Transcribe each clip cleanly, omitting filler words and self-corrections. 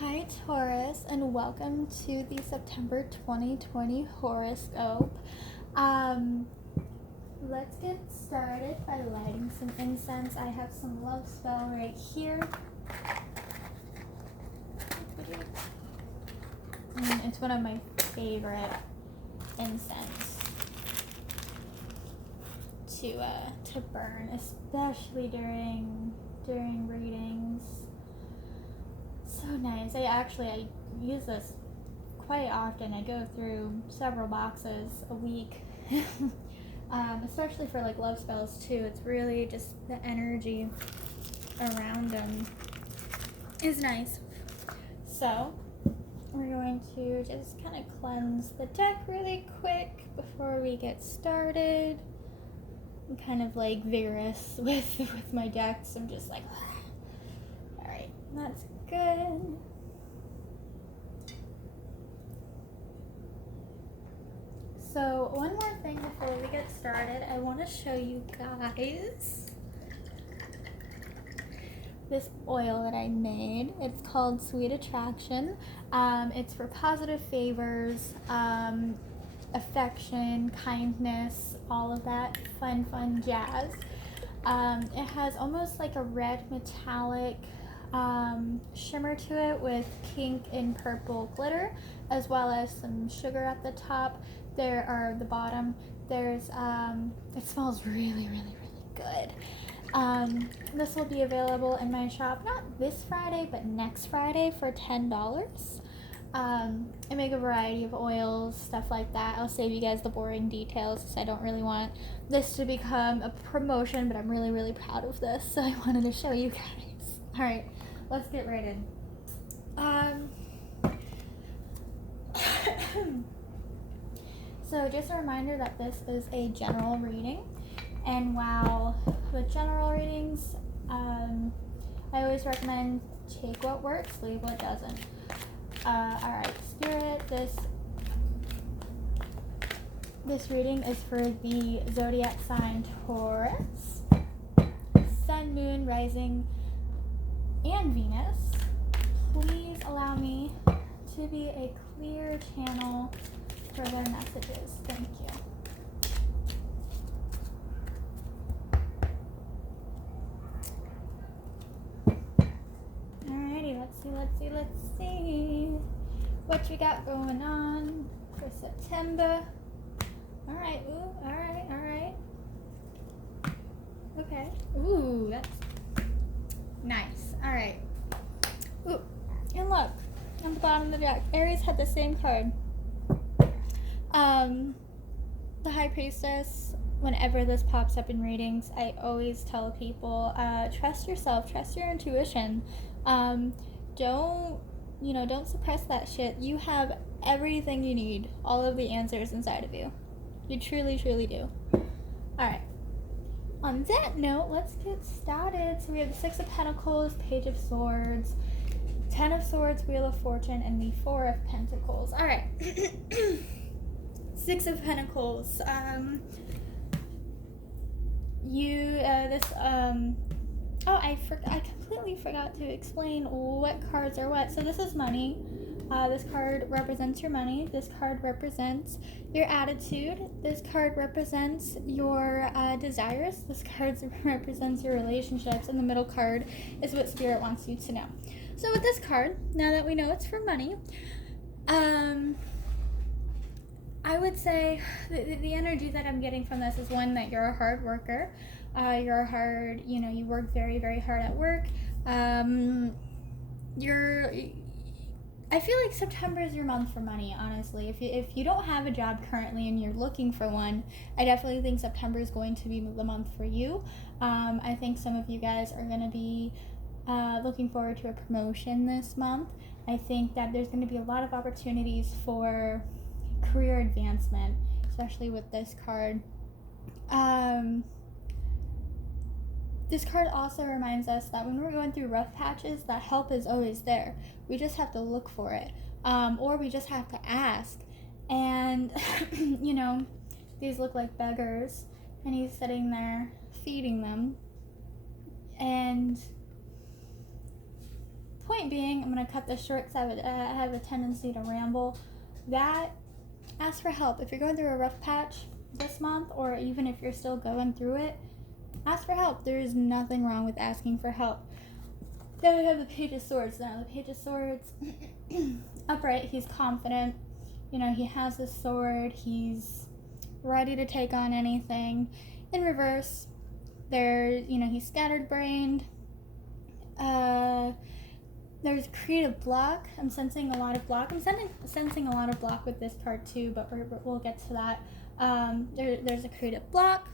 Hi Taurus, and welcome to the September 2020 horoscope. Um, let's get started by lighting some incense. I have some love spell right here. It's one of my favorite incense to burn, especially during readings. So nice. I use this quite often. I go through several boxes a week. Especially for like love spells too. It's really just the energy around them is nice. So we're going to just kind of cleanse the deck really quick before we get started. I'm kind of like vigorous with my decks. I'm just like, all right, that's good. So one more thing before we get started, I want to show you guys this oil that I made. It's called Sweet Attraction. It's for positive favors, affection, kindness, all of that fun jazz. It has almost like a red metallic shimmer to it with pink and purple glitter, as well as some sugar at the top. The bottom, there's it smells really good. This will be available in my shop not this Friday but next Friday for $10. I make a variety of oils, stuff like that. I'll save you guys the boring details because I don't really want this to become a promotion, but I'm really proud of this, so I wanted to show you guys. Alright, let's get right in. So just a reminder that this is a general reading, and while with general readings, I always recommend take what works, leave what doesn't. Alright, Spirit, this reading is for the zodiac sign Taurus, Sun, Moon, Rising, and Venus. Please allow me to be a clear channel for their messages. Thank you. Alrighty, let's see what you got going on for September. Alright, alright. Okay. Ooh, that's nice. Alright. Ooh, and look, on the bottom of the deck, Aries had the same card. The High Priestess, whenever this pops up in readings, I always tell people, trust yourself, trust your intuition. Don't suppress that shit. You have everything you need, all of the answers inside of you. You truly do. Alright. On that note, let's get started. So we have the Six of Pentacles, Page of Swords, Ten of Swords, Wheel of Fortune, and the Four of Pentacles. Alright. Six of Pentacles. I completely forgot to explain what cards are what. So this is money. This card represents your money. This card represents your attitude. This card represents your desires. This card represents your relationships. And the middle card is what Spirit wants you to know. So with this card, now that we know it's for money, I would say the energy that I'm getting from this is one, that you're a hard worker. You work very hard at work. I feel like September is your month for money, honestly. If you don't have a job currently and you're looking for one, I definitely think September is going to be the month for you. I think some of you guys are going to be looking forward to a promotion this month. I think that there's going to be a lot of opportunities for career advancement, especially with this card. This card also reminds us that when we're going through rough patches, that help is always there. We just have to look for it, or we just have to ask. And these look like beggars, and he's sitting there feeding them. And point being, I'm going to cut this short because I have a tendency to ramble. That, ask for help. If you're going through a rough patch this month, or even if you're still going through it, ask for help. There is nothing wrong with asking for help. Then we have the Page of Swords. Now, the Page of Swords, upright, he's confident. You know, he has his sword. He's ready to take on anything. In reverse, he's scattered-brained. There's creative block. I'm sensing a lot of block. I'm sensing a lot of block with this card too, but we'll get to that. There's a creative block.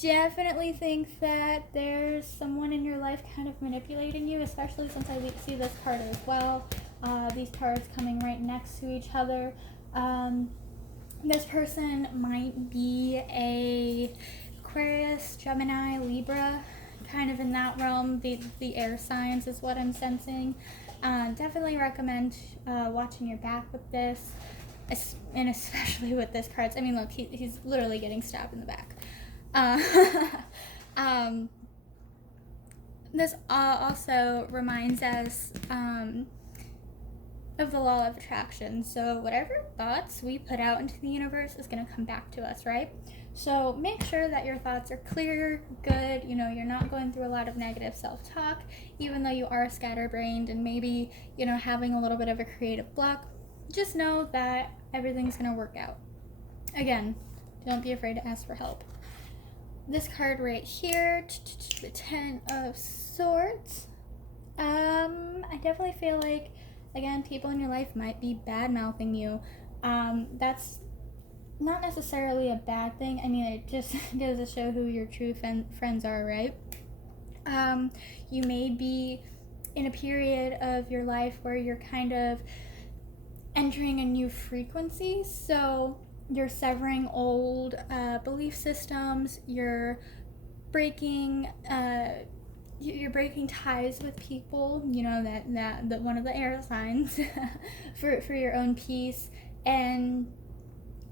Definitely think that there's someone in your life kind of manipulating you, especially since I see this card as well. These cards coming right next to each other. This person might be a Aquarius, Gemini, Libra, kind of in that realm. The air signs is what I'm sensing. Definitely recommend watching your back with this, and especially with this card. I mean, look, he's literally getting stabbed in the back. This also reminds us of the law of attraction. So whatever thoughts we put out into the universe is going to come back to us, right? So make sure that your thoughts are clear, good, you're not going through a lot of negative self-talk, even though you are scatterbrained and maybe, having a little bit of a creative block. Just know that everything's going to work out. Again, don't be afraid to ask for help. This card right here, the Ten of Swords. I definitely feel like, again, people in your life might be bad-mouthing you. That's not necessarily a bad thing. I mean, it just goes to show who your true friends are, right? You may be in a period of your life where you're kind of entering a new frequency, so you're severing old belief systems, you're breaking ties with people, that one of the air signs for your own peace, and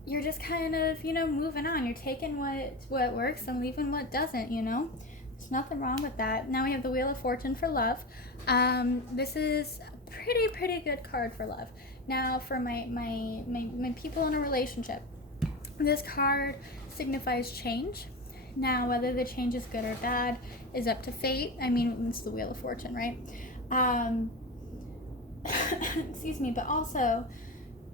you're just kind of, moving on. You're taking what works and leaving what doesn't, There's nothing wrong with that. Now we have the Wheel of Fortune for love. This is a pretty good card for love. Now for my people in a relationship, this card signifies change. Now whether the change is good or bad is up to fate. I mean, it's the Wheel of Fortune, right? Excuse me, but also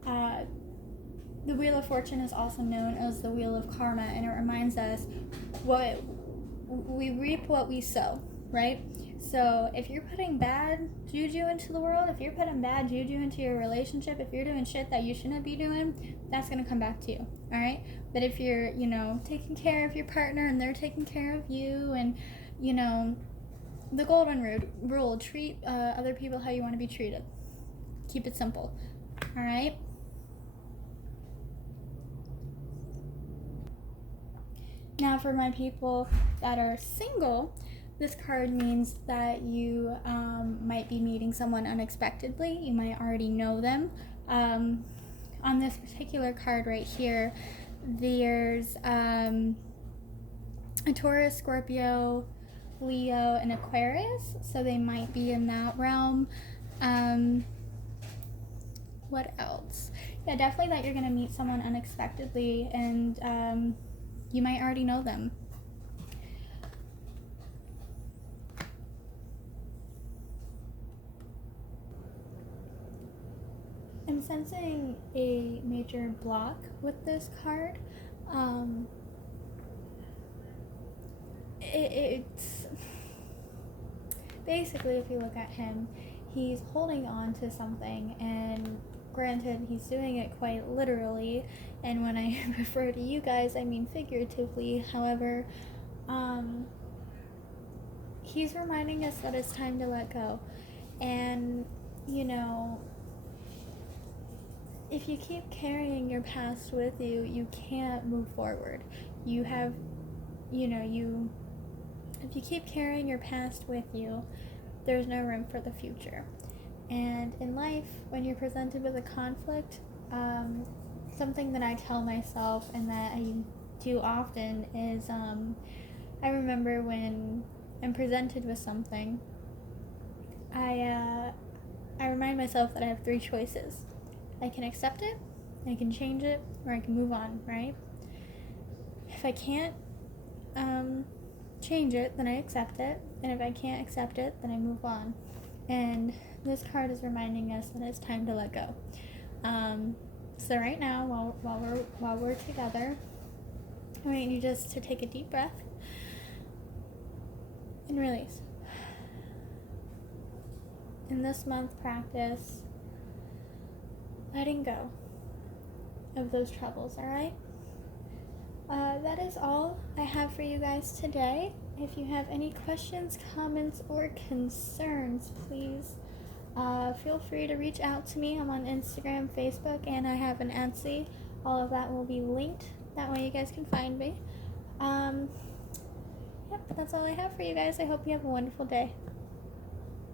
the Wheel of Fortune is also known as the Wheel of Karma, and it reminds us we reap what we sow, right? So if you're putting bad juju into the world, if you're putting bad juju into your relationship, if you're doing shit that you shouldn't be doing, that's going to come back to you, all right? But if you're, taking care of your partner and they're taking care of you, and, the golden rule, treat other people how you want to be treated. Keep it simple, all right? Now for my people that are single, this card means that you might be meeting someone unexpectedly. You might already know them. On this particular card right here, there's a Taurus, Scorpio, Leo, and Aquarius. So they might be in that realm. What else? Yeah, definitely that you're going to meet someone unexpectedly, and you might already know them. I'm sensing a major block with this card. It's basically, if you look at him, he's holding on to something, and granted, he's doing it quite literally, and when I refer to you guys, I mean figuratively. However, he's reminding us that it's time to let go. And, if you keep carrying your past with you, you can't move forward. If you keep carrying your past with you, there's no room for the future. And in life, when you're presented with a conflict, something that I tell myself and that I do often is, I remember when I'm presented with something, I remind myself that I have 3 choices. I can accept it, I can change it, or I can move on, right? If I can't change it, then I accept it, and if I can't accept it, then I move on. And this card is reminding us that it's time to let go. So right now, while we're together, I want you just to take a deep breath and release. In this month, practice letting go of those troubles, alright? That is all I have for you guys today. If you have any questions, comments, or concerns, please feel free to reach out to me. I'm on Instagram, Facebook, and I have an Etsy. All of that will be linked. That way you guys can find me. Yep, that's all I have for you guys. I hope you have a wonderful day.